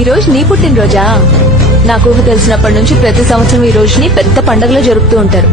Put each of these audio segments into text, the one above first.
ఈ రోజు నీ పుట్టినరోజా? నాకు ఊహ తెలిసినప్పటి నుంచి ప్రతి సంవత్సరం ఈ రోజుని పెద్ద పండుగలో జరుపుతూ ఉంటారు.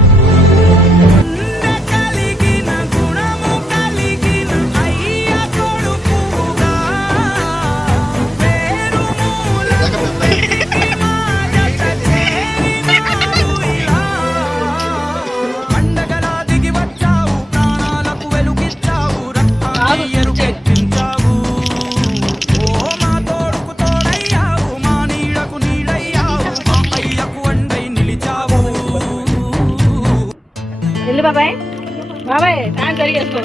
బాబాయ్ బాబాయ్ డాన్స్ జరిగేసుకో.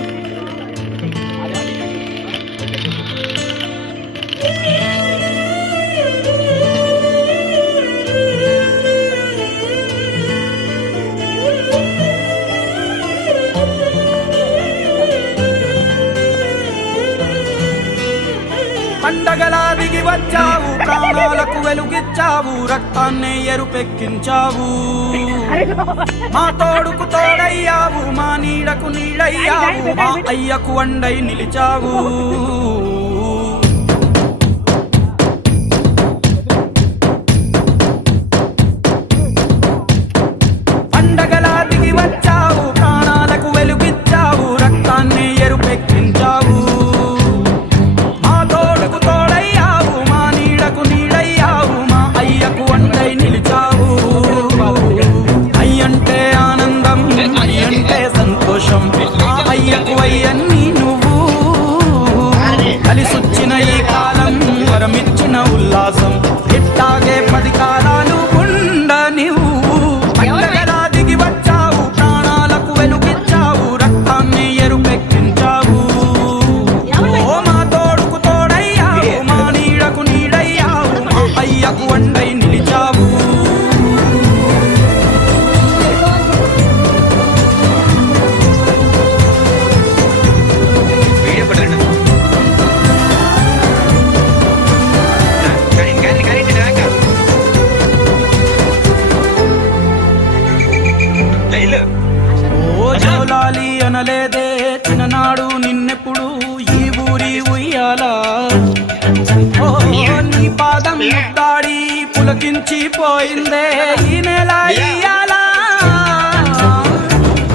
పండగలా దిగి వచ్చావు, ప్రాణాలకు వెలుగిచ్చావు, రక్తాన్నే ఎరుపెక్కించావు. మా తోడుకు తోడయ్యావు, మా నీడకు నీడయ్యావు, మా అయ్యకు వండై నిలిచావు. పండగలా దిగి వచ్చావు, ప్రాణాలకు వెలుగిచ్చావు, రక్తాన్నే ఎరుపెక్కించావు. మా తోడుకు తోడయ్యావు, మా నీడకు నీడయ్యావు, మా అయ్యకు వండై నిలిచావు. అయ్యంటే ఆనందం, అయ్యంటే సంతోషం, మా అయ్యకు అయ్యన్ని నువ్వు. కలిసొచ్చిన ఈ కాలం వరమిచ్చిన ఉల్లాసం, ఇట్టాగే 10 కాలాలు ఉండ నువ్వు. పండగలా దిగి వచ్చావు, ప్రాణాలకు వెలుగిచ్చావు, రక్తాన్ని ఎరుపెక్కించావు. ఓ మా తోడుకు తోడయ్యావు, మా నీడకు నీడయ్యావు, మా అయ్యకు వండై నిలిచావు. ఓ జోలాలి అనలేదే చిన్ననాడు నిన్నెప్పుడు ఈ ఊరి ఉయ్యాలా. ఓ నీ పాదం ముద్దాడి పులకించి పోయిందే ఈ నెల ఇయ్యాలా.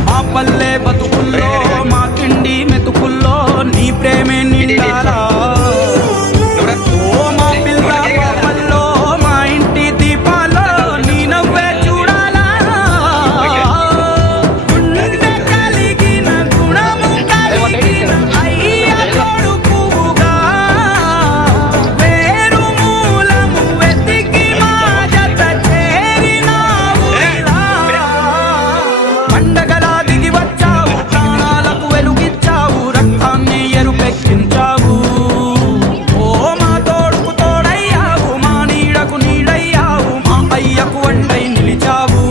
మా పల్లె బతుకుల్లో, మా తిండి మెతుకుల్లో నీ ప్రేమే నిండాలా. ఓ మా పిల్ల పాపల్లో, మా ఇంటి దీపాల్లో నీ నవ్వే చూడాలా. గుండె కలిగిన గుణము కలిగిన అయ్య కొడుకుగా, వేరు మూలము వెతికి మా జత చేరినావు ఇలా. పండగలా దిగి వచ్చావు, ప్రాణాలకు వెలుగిచ్చావు, రక్తాన్ని ఎరుపెక్కించావు. ఓ మా తోడుకు తోడయ్యావు, మా నీడకు నీడయ్యావు, మా అయ్యకు వండై నిలిచావు.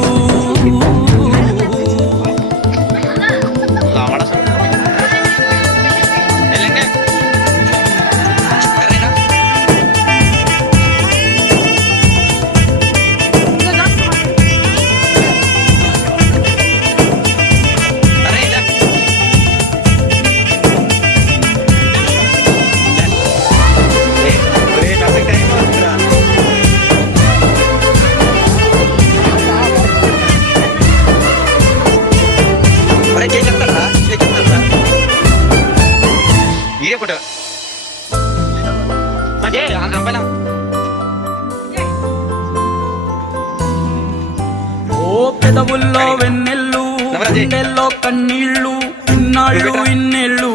ఓ పెదవుల్లో వెన్నెల్లు, గుండెల్లో కన్నీళ్ళు, ఇన్నాళ్ళు ఇన్నేళ్ళు.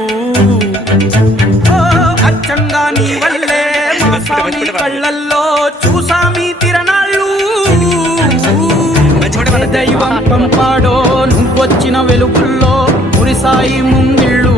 ఓ అచ్చంగా నీ వల్లే మా స్వామి కళ్ళల్లో చూసామి తిరణాళ్ళు. దైవం పంపాడో నువ్వొచ్చిన వెలుగుల్లో మురిసాయి ముంగిళ్ళు.